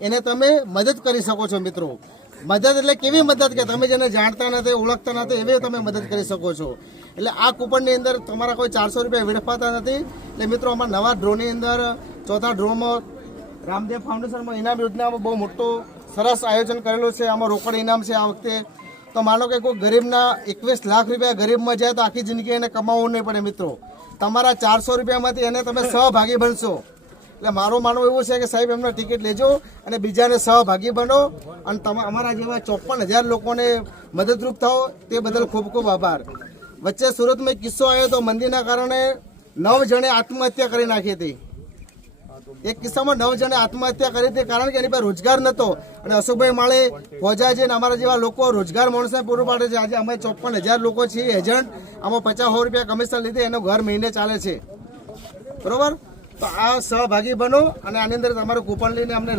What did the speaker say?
એને તમે મદદ કરી શકો છો મિત્રો। મદદ એટલે કેવી મદદ કે તમે જેને જાણતા નથી ઓળખતા નથી એવી તમે મદદ કરી શકો છો। એટલે આ કૂપનની અંદર તમારા કોઈ 400 રૂપિયા વેડફાતા નથી। એટલે મિત્રો અમારા નવા ડ્રોની અંદર ચોથા ડ્રોમાં રામદેવ ફાઉન્ડેશનમાં ઇનામ યોજનામાં બહુ મોટું સરસ આયોજન કરેલું છે। આમાં રોકડ ઇનામ છે આ વખતે। તો માનો કે કોઈ ગરીબના 21 લાખ રૂપિયા ગરીબમાં જાય તો આખી જિંદગી એને કમાવવું નહીં પડે મિત્રો। તમારા 400 રૂપિયામાંથી એને તમે સહભાગી બનશો। એટલે મારું માનવું એવું છે કે સાહેબ એમને ટિકિટ લેજો અને બીજાને સહભાગી બનો અને તમે અમારા જેવા 54,000 લોકોને મદદરૂપ થાઓ તે બદલ ખૂબ ખૂબ આભાર। વચ્ચે સુરતમાં એક કિસ્સો આવ્યો તો મંદીના કારણે 9 જણે આત્મહત્યા કરી નાખી હતી। એક કિસ્સામાં 9 જણે આત્મહત્યા કરી હતી કારણ કે એની પાસે રોજગાર નહોતો અને અશોકભાઈ માળે ફોજાજી અને અમારા જેવા લોકો રોજગાર માણસને પૂરું પાડે છે। આજે અમે 54,000 લોકો છીએ એજન્ટ, આમાં 50 રૂપિયા કમિશન લીધે એનો ઘર મહિને ચાલે છે, બરોબર। તો આ સહભાગી બનો અને આની અંદર તમારું કૂપન લઈને અમને